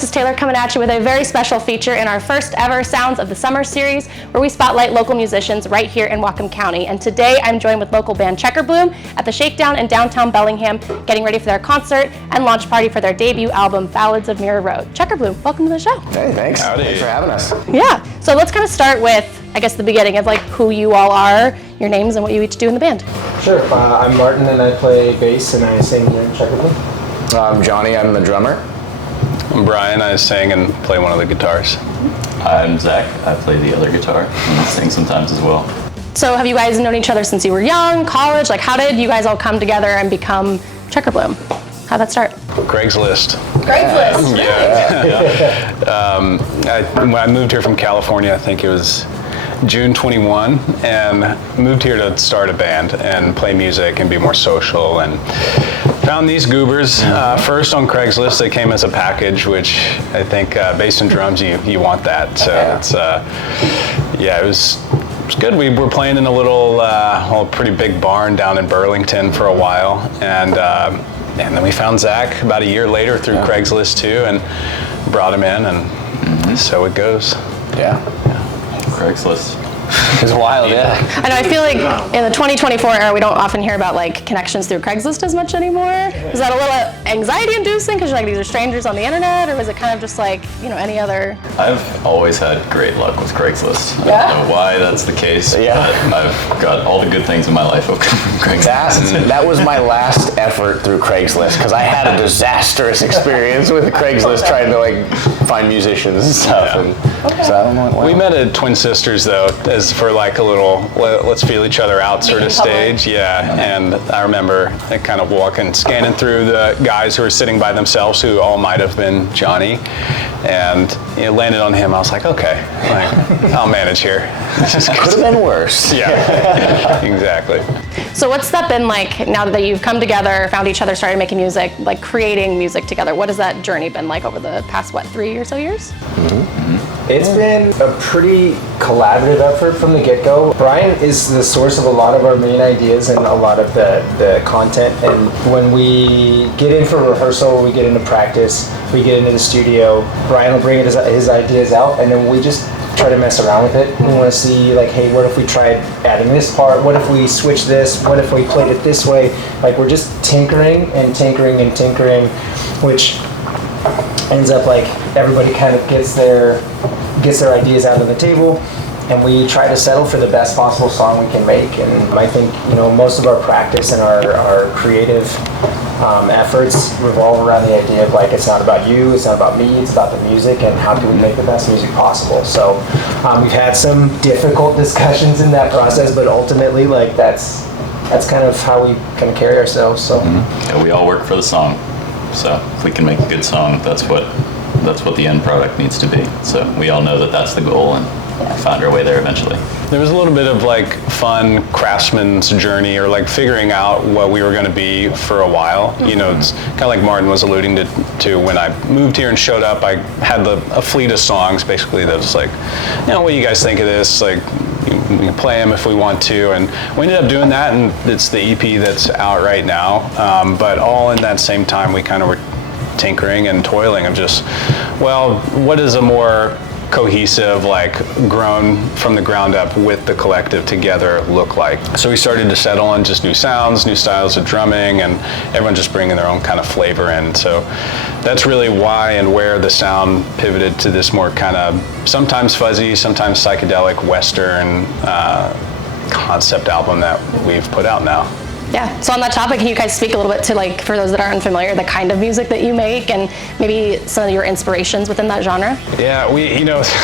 this is Taylor coming at you with a very special feature in our first ever Sounds of the Summer series, where we spotlight local musicians right here in Whatcom County. And today I'm joined with local band Checker Bloom at the Shakedown in Downtown Bellingham, getting ready for their concert and launch party for their debut album, Ballads of Mirror Road. Checker Bloom, welcome to the show. Hey, thanks. Howdy. Thanks for having us. Yeah, so let's kind of start with, I guess, the beginning of like who you all are, your names, and what you each do in the band. Sure. I'm Martin, and I play bass, and I sing in Checker Bloom. I'm Johnny, I'm the drummer. I'm Brian, I sing and play one of the guitars. I'm Zach, I play the other guitar and sing sometimes as well. So have you guys known each other since you were young, college? Like, how did you guys all come together and become Checker Bloom? How'd that start? Craigslist. Craigslist. When I moved here from California, I think it was June 21, and moved here to start a band and play music and be more social, and found these goobers first on Craigslist. They came as a package, which I think bass and drums, you want that. So it's it was good. We were playing in a little pretty big barn down in Burlington for a while, and then we found Zach about a year later through Craigslist too, and brought him in, and so it goes. Yeah. Craigslist. It's wild, yeah. I know, I feel like in the 2024 era, we don't often hear about like connections through Craigslist as much anymore. Is that a little anxiety inducing because you're like, these are strangers on the internet, or was it kind of just like, any other? I've always had great luck with Craigslist. Yeah? I don't know why that's the case, but I've got all the good things in my life have come from Craigslist. That was my last effort through Craigslist, because I had a disastrous experience with Craigslist trying to like find musicians and stuff. Yeah. And so I don't know. We met at Twin Sisters though, as for like a little let's feel each other out sort of stage. Yeah, and I remember kind of scanning through the guys who were sitting by themselves, who all might have been Johnny, and landed on him. I was like, okay, I'll manage here. Could have been worse. Yeah, exactly. So what's that been like now that you've come together, found each other, started making music, like creating music together? What has that journey been like over the past, 3 or so years? It's been a pretty collaborative effort from the get-go. Brian is the source of a lot of our main ideas and a lot of the content. And when we get in for rehearsal, we get into practice, we get into the studio, Brian will bring his ideas out, and then we just try to mess around with it. We want to see like, hey, what if we tried adding this part? What if we switched this? What if we played it this way? Like, we're just tinkering and tinkering and tinkering, which ends up like everybody kind of gets their ideas out on the table, and we try to settle for the best possible song we can make. And I think most of our practice and our creative efforts revolve around the idea of like, it's not about you, it's not about me, it's about the music, and how can we make the best music possible. So we've had some difficult discussions in that process, but ultimately like that's kind of how we kind of carry ourselves. So Yeah, we all work for the song, so if we can make a good song, that's what the end product needs to be. So we all know that that's the goal, and found our way there eventually. There was a little bit of like fun craftsman's journey, or like figuring out what we were going to be for a while. It's kind of like Martin was alluding to when I moved here and showed up. I had a fleet of songs basically that was like, what do you guys think of this? Like, we can play them if we want to, and we ended up doing that, and it's the EP that's out right now. But all in that same time, we kind of were tinkering and toiling of just, what is a more cohesive, like grown from the ground up with the collective together look like? So we started to settle on just new sounds, new styles of drumming, and everyone just bringing their own kind of flavor in. So that's really why and where the sound pivoted to this more kind of sometimes fuzzy, sometimes psychedelic Western concept album that we've put out now. Yeah, so on that topic, can you guys speak a little bit to, like, for those that are unfamiliar, the kind of music that you make and maybe some of your inspirations within that genre? Yeah,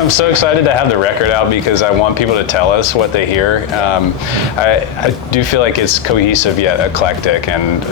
I'm so excited to have the record out because I want people to tell us what they hear. I do feel like it's cohesive yet eclectic, and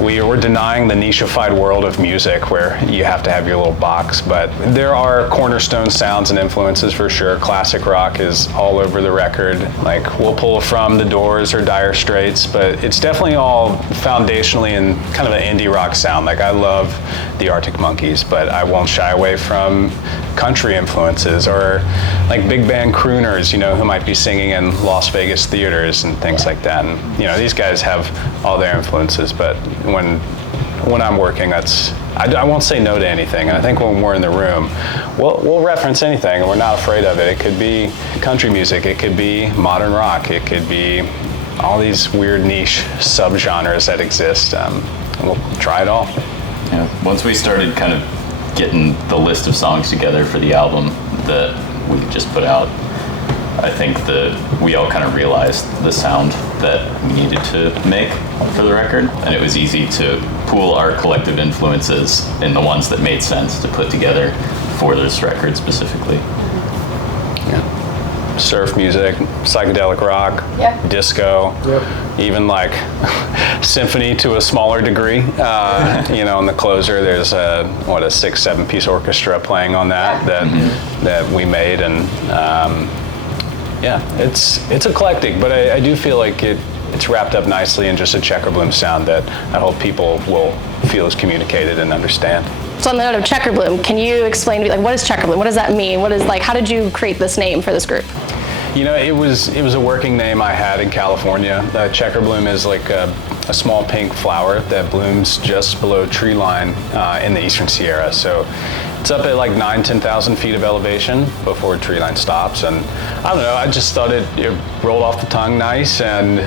we're denying the nicheified world of music where you have to have your little box, but there are cornerstone sounds and influences for sure. Classic rock is all over the record. Like, we'll pull from The Doors or Dire Straits, but it's definitely all foundationally in kind of an indie rock sound. Like, I love the Arctic Monkeys, but I won't shy away from country influences or like big band crooners, who might be singing in Las Vegas theaters and things like that. And these guys have all their influences, but when I'm working, that's I won't say no to anything. And I think when we're in the room, we'll reference anything, and we're not afraid of it. It could be country music, it could be modern rock, it could be all these weird niche subgenres that exist. We'll try it all. Yeah. Once we started kind of getting the list of songs together for the album that we just put out, I think we all kind of realized the sound that we needed to make for the record, and it was easy to pool our collective influences in the ones that made sense to put together for this record specifically. Yeah. Surf music, psychedelic rock, disco, even like symphony to a smaller degree. In the closer, there's a 6-7 piece orchestra playing on that we made, and it's eclectic, but I do feel like it's wrapped up nicely in just a Checker Bloom sound that I hope people will feel is communicated and understand. So on the note of Checker Bloom, can you explain to me, what is Checker Bloom? What does that mean? How did you create this name for this group? It was a working name I had in California. Checker Bloom is like a small pink flower that blooms just below tree line in the Eastern Sierra. So it's up at like 10,000 feet of elevation before tree line stops. And I don't know, I just thought it rolled off the tongue nice, and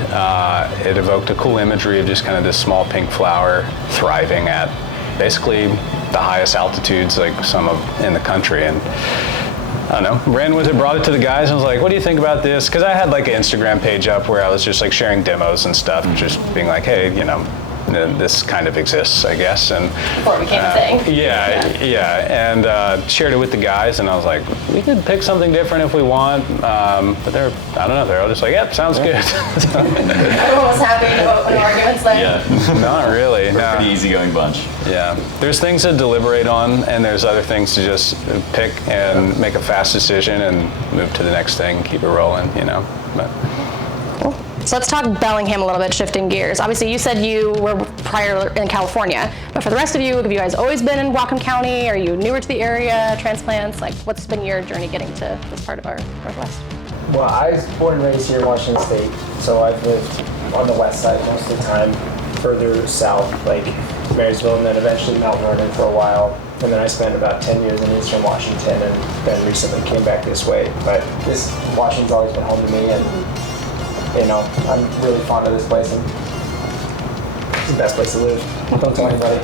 it evoked a cool imagery of just kind of this small pink flower thriving at basically the highest altitudes like in the country. And I don't know, ran with it, brought it to the guys, and was like, what do you think about this? Because I had like an Instagram page up where I was just like sharing demos and stuff, just being like, hey, this kind of exists, I guess. And before it became a thing. Yeah, and shared it with the guys, and I was like, we could pick something different if we want, but they're all just like, yep, sounds good. Everyone was happy about any arguments there. Yeah. Not really. We're a pretty easygoing bunch. Yeah, there's things to deliberate on, and there's other things to just pick and make a fast decision and move to the next thing, keep it rolling, but. So let's talk Bellingham a little bit, shifting gears. Obviously, you said you were prior in California, but for the rest of you, have you guys always been in Whatcom County? Are you newer to the area, transplants? Like, what's been your journey getting to this part of our Northwest? Well, I was born and raised here in Washington State, so I've lived on the west side most of the time, further south, like Marysville, and then eventually Mount Vernon for a while. And then I spent about 10 years in Eastern Washington, and then recently came back this way. But Washington's always been home to me, and I'm really fond of this place, and it's the best place to live. Don't tell anybody.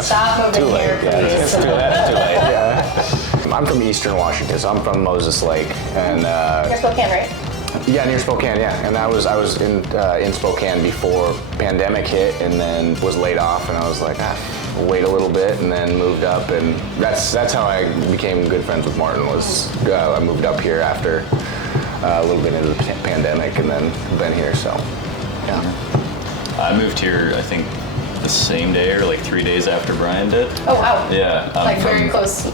Stop moving here, please. It's too late. Yeah. I'm from Eastern Washington, so I'm from Moses Lake, and Near Spokane, right? Yeah, near Spokane. Yeah, and I was in Spokane before pandemic hit, and then was laid off, and I was like, wait a little bit, and then moved up, and that's how I became good friends with Martin. I moved up here after a little bit into the pandemic, and then been here, so yeah. I moved here, I think, the same day or like 3 days after Bryan did. Oh, wow. Yeah. Very close.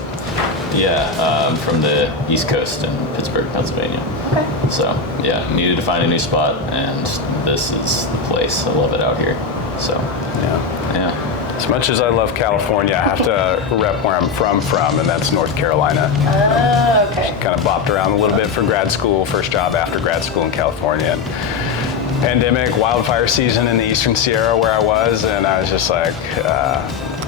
Yeah, I'm from the East Coast in Pittsburgh, Pennsylvania. Okay. So, yeah, needed to find a new spot, and this is the place. I love it out here. So, yeah. As much as I love California, I have to rep where I'm from, and that's North Carolina. Okay. Kind of bopped around a little bit for grad school, first job after grad school in California. And pandemic, wildfire season in the Eastern Sierra where I was, and I was just like,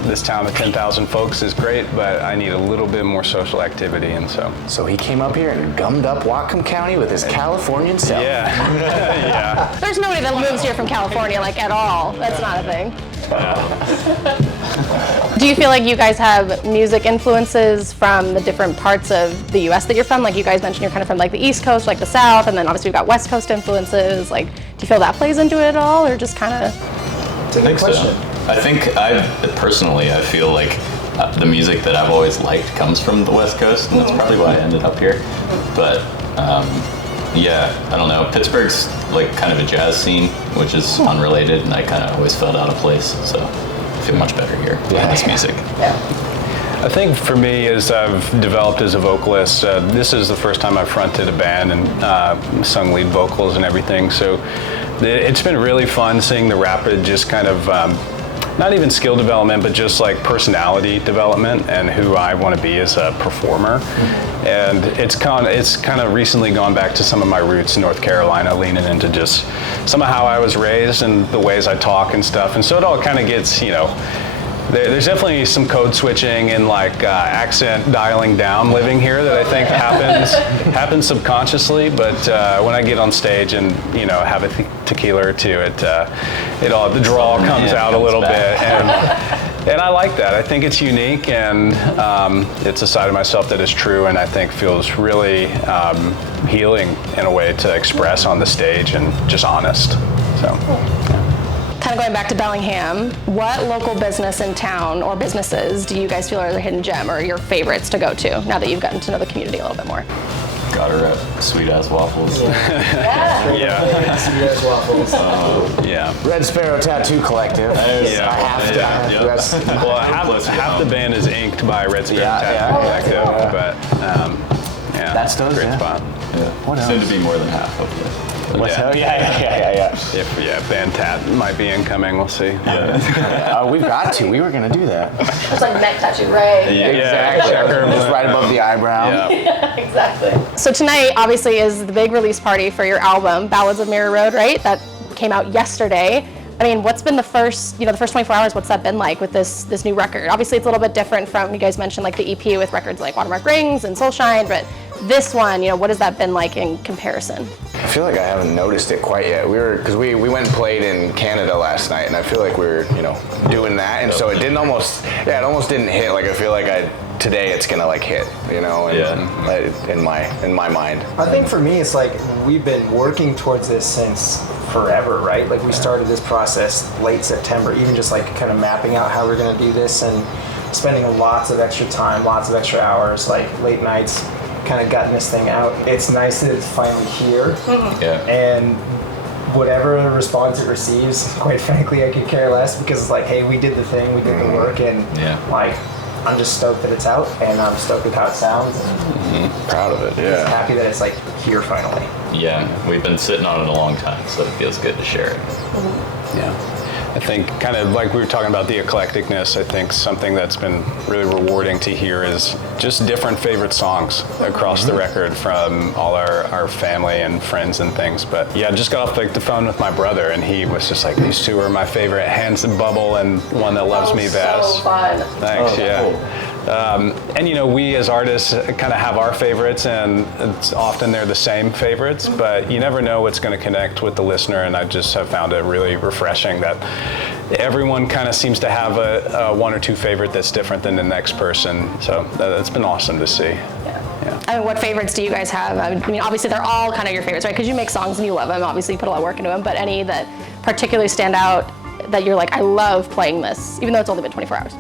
this town of 10,000 folks is great, but I need a little bit more social activity, and So he came up here and gummed up Whatcom County with his Californian self. Yeah. Yeah. There's nobody that moves here from California, like, at all. That's not a thing. Do you feel like you guys have music influences from the different parts of the U.S. that you're from? Like you guys mentioned, you're kind of from like the East Coast, like the South, and then obviously we've got West Coast influences. Like, do you feel that plays into it at all, or just kind of? It's a good question. So. I think I feel like the music that I've always liked comes from the West Coast, and that's probably why I ended up here. But I don't know. Pittsburgh's like kind of a jazz scene, which is unrelated, and I kind of always felt out of place. So I feel much better here playing this music. Yeah. I think for me, as I've developed as a vocalist, this is the first time I've fronted a band and sung lead vocals and everything. So it's been really fun seeing the rapid just kind of not even skill development, but just like personality development and who I want to be as a performer. And it's kind of recently gone back to some of my roots in North Carolina, leaning into just some of how I was raised and the ways I talk and stuff. And so it all kind of gets, there's definitely some code switching and like accent dialing down living here that I think happens subconsciously. But when I get on stage and have a tequila or two, it all the drawl comes out a little bit, and I like that. I think it's unique, and it's a side of myself that is true, and I think feels really healing in a way to express on the stage and just honest. So. Kind of going back to Bellingham, what local business in town or businesses do you guys feel are the hidden gem or your favorites to go to now that you've gotten to know the community a little bit more? Got her at Sweet Ass Waffles. Yeah. Sweet Ass Waffles. Yeah. Red Sparrow Tattoo Collective. Yeah. I have to. That's, Well, half the band is inked by Red Sparrow Tattoo Collective, but yeah, That's those, great yeah. spot. What Soon else? to be more than half, hopefully. Yeah. If band tat might be incoming, we'll see. We've got to. We were gonna do that. It's like neck tattoo, right? Exactly. checker. Just right above the eyebrow. Yeah. Exactly. So tonight, obviously, is the big release party for your album, Ballads of Mirror Road, right? That came out yesterday. I mean, what's been the first 24 hours? What's that been like with this new record? Obviously, it's a little bit different from, you guys mentioned like the EP with records like Watermark Rings and Soulshine, but this one, what has that been like in comparison? I feel like I haven't noticed it quite yet. Because we went and played in Canada last night, and I feel like we were, doing that, and so it didn't almost didn't hit. Like I feel like today it's gonna like hit, in my mind. I think for me, it's like we've been working towards this since forever, right? Like we started this process late September, even just like kind of mapping out how we're gonna do this and spending lots of extra time, lots of extra hours, like late nights, kind of gutting this thing out. It's nice that it's finally here. Yeah. And whatever response it receives, quite frankly, I could care less, because it's like, hey, we did the thing, we did the work, and like, I'm just stoked that it's out, and I'm stoked with how it sounds, and Proud of it. just Yeah. happy that it's like here finally. Yeah, we've been sitting on it a long time, so it feels good to share it. Yeah. I think kind of like we were talking about the eclecticness, I think something that's been really rewarding to hear is just different favorite songs across the record from all our family and friends and things. But yeah, I just got off the phone with my brother, and he was just like, these two are my favorite, Hands and Bubble and One That Loves Me Best. So fun. Thanks, yeah. Cool. And we as artists kind of have our favorites, and it's often they're the same favorites, but you never know what's going to connect with the listener, and I just have found it really refreshing that everyone kind of seems to have a one or two favorite that's different than the next person. So that's been awesome to see. Yeah. I mean, what favorites do you guys have? I mean, obviously they're all kind of your favorites, right? Because you make songs and you love them. Obviously, you put a lot of work into them. But any that particularly stand out that you're like, I love playing this, even though it's only been 24 hours?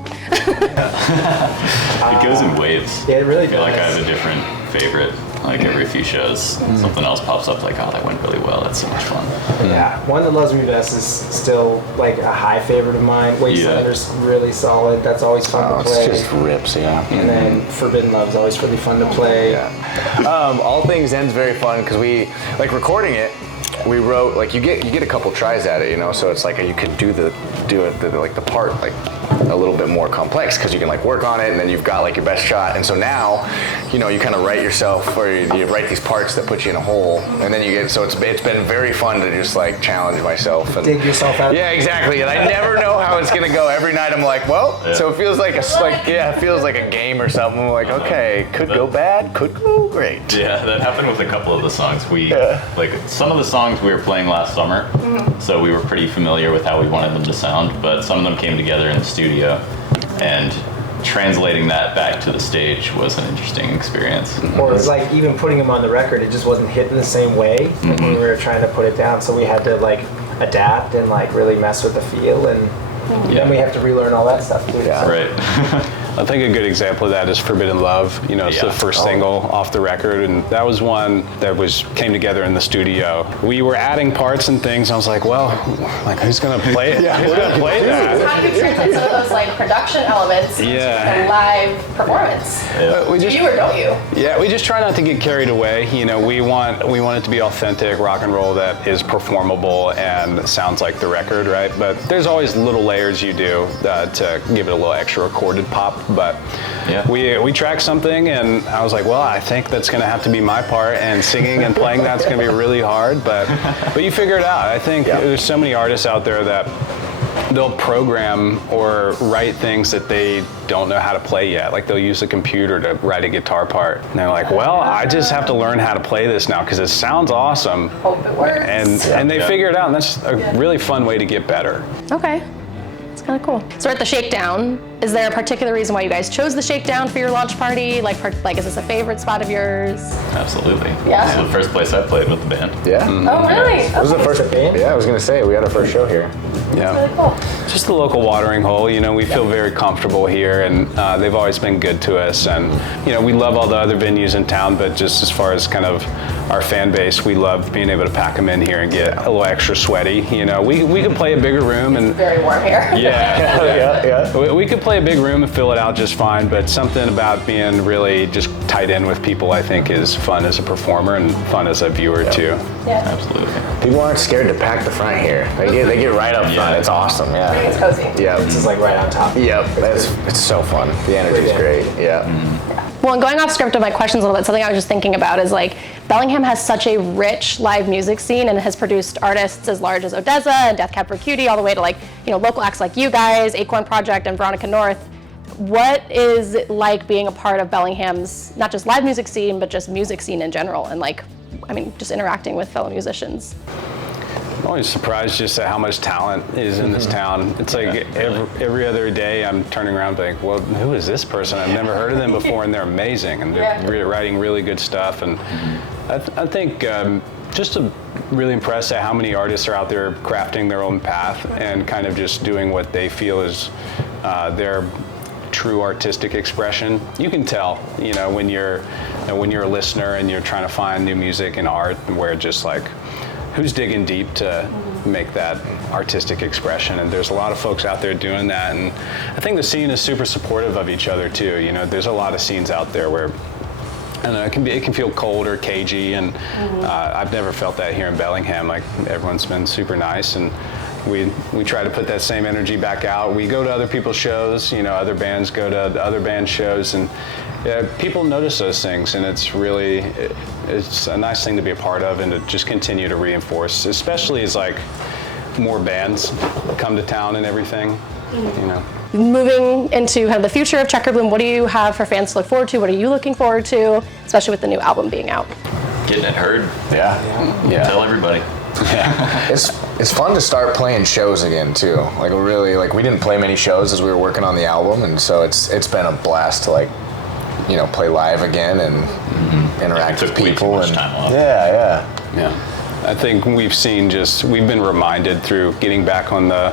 It goes in waves. Yeah, it really I feel like I does. have a different favorite. Like every few shows, something else pops up. Like, oh, that went really well. That's so much fun. Yeah, One That Loves Me Best is still like a high favorite of mine. Wastelander's really solid. That's always fun to play. It's just rips, yeah. And then Forbidden Love's always really fun to play. All Things End's very fun because we like recording it. We wrote like you get a couple tries at it, so it's like you could do the part like a little bit more complex because you can like work on it, and then you've got like your best shot. And so now, you kind of write yourself, or you write these parts that put you in a hole, and then you get. So it's been very fun to just like challenge myself and Dig yourself out. Yeah, exactly. And I never know how it's gonna go. Every night I'm like, well, so it feels like it feels like a game or something. I'm like, okay, could go bad, could go great. Yeah, that happened with a couple of the songs. Like some of the songs we were playing last summer, so we were pretty familiar with how we wanted them to sound, but some of them came together in the studio, and translating that back to the stage was an interesting experience. Or like even putting them on the record, it just wasn't hitting the same way when we were trying to put it down. So we had to like adapt and like really mess with the feel, and then we have to relearn all that stuff too. Yeah. Right. I think a good example of that is Forbidden Love. It's the first single off the record, and that was one that came together in the studio. We were adding parts and things. And I was like, well, who's gonna play it? Who's gonna play that? How do you translate some of those like production elements into a live performance? We Do just, you or don't you? Yeah, we just try not to get carried away. We want it to be authentic rock and roll that is performable and sounds like the record, right? But there's always little layers you do to give it a little extra recorded pop. But we tracked something, and I was like, well, I think that's going to have to be my part, and singing and playing that's going to be really hard. But you figure it out. I think there's so many artists out there that they'll program or write things that they don't know how to play yet. Like they'll use a computer to write a guitar part. And they're like, well, I just have to learn how to play this now because it sounds awesome. Hope it works. And they figure it out, and that's a really fun way to get better. Okay. It's kind of cool. So we're at the Shakedown. Is there a particular reason why you guys chose the Shakedown for your launch party? Like is this a favorite spot of yours? Absolutely. Yeah? This is the first place I played with the band. Yeah. Oh, really? This was the first band? Yeah, I was gonna say, we had our first show here. Yeah. Really cool. Just the local watering hole. You know, we feel very comfortable here, and they've always been good to us. And you know, we love all the other venues in town, but just as far as kind of our fan base, we love being able to pack them in here and get a little extra sweaty. You know, we could play a bigger room and Very warm here. yeah. We could play a big room and fill it out just fine, but something about being really just tied in with people, I think, is fun as a performer and fun as a viewer too. Yeah. Absolutely. People aren't scared to pack the front here. They get right up front. Yeah. It's awesome. Yeah. It's cozy. Yeah. This is like right on top. Yep. It's so fun. The energy's great. Yeah. Well, and going off script of my questions a little bit, something I was just thinking about is like Bellingham has such a rich live music scene and has produced artists as large as Odessa and Death Cab for Cutie, all the way to like, you know, local acts like you guys, Acorn Project and Veronica North. What is it like being a part of Bellingham's, not just live music scene, but just music scene in general, and like, I mean, just interacting with fellow musicians? I'm always surprised just at how much talent is in this town. It's like every other day I'm turning around and like, well, who is this person? I've never heard of them before, and they're amazing, and they're writing really good stuff. And I think just to really impressed at how many artists are out there crafting their own path and kind of just doing what they feel is their true artistic expression. You can tell, you know, when you're a listener and you're trying to find new music and art, where just like, who's digging deep to make that artistic expression. And there's a lot of folks out there doing that, and I think the scene is super supportive of each other too. You know, there's a lot of scenes out there where, I don't know, it can feel cold or cagey, and I've never felt that here in Bellingham. Like, everyone's been super nice, and we try to put that same energy back out. We go to other people's shows, you know, other bands go to the other band shows, and people notice those things, and it's really, it's a nice thing to be a part of and to just continue to reinforce, especially as like more bands come to town and everything, you know. Moving into kind of the future of Checker Bloom, what do you have for fans to look forward to? What are you looking forward to, especially with the new album being out? Getting it heard. Yeah. Tell everybody. Yeah. It's fun to start playing shows again too. Like, really, like, we didn't play many shows as we were working on the album, and so it's been a blast to, like, you know, play live again and interact with people. Way too much time off. Yeah. I think we've been reminded through getting back on the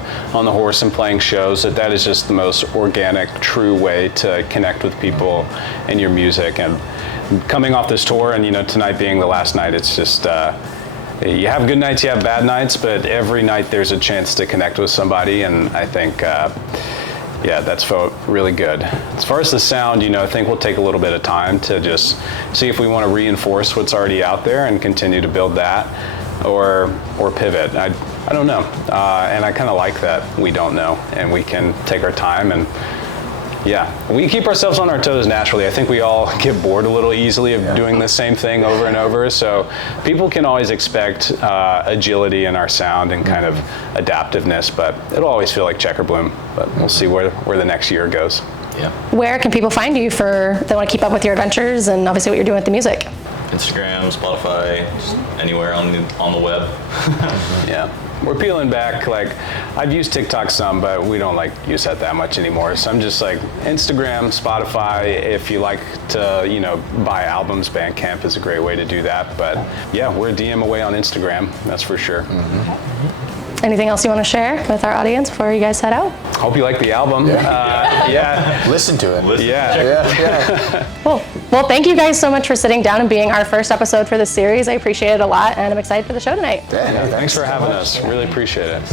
horse and playing shows that is just the most organic, true way to connect with people and your music. And coming off this tour, and you know, tonight being the last night, it's just you have good nights, you have bad nights, but every night there's a chance to connect with somebody, and I think that's felt really good. As far as the sound, you know, I think we'll take a little bit of time to just see if we want to reinforce what's already out there and continue to build that, or pivot. I don't know, and I kind of like that we don't know, and we can take our time, and we keep ourselves on our toes naturally. I think we all get bored a little easily of doing the same thing over and over, so people can always expect agility in our sound and kind of adaptiveness, but it'll always feel like Checker Bloom, but we'll see where the next year goes. Yeah. Where can people find you if they want to keep up with your adventures and obviously what you're doing with the music? Instagram, Spotify, just anywhere on the web. Yeah. We're peeling back. Like, I've used TikTok some, but we don't like use that much anymore. So I'm just like Instagram, Spotify. If you like to, you know, buy albums, Bandcamp is a great way to do that. But yeah, we're a DM away on Instagram. That's for sure. Anything else you want to share with our audience before you guys head out? Hope you like the album. Listen to it. Yeah. Cool. Well, thank you guys so much for sitting down and being our first episode for this series. I appreciate it a lot, and I'm excited for the show tonight. Thanks for having us. Really appreciate it.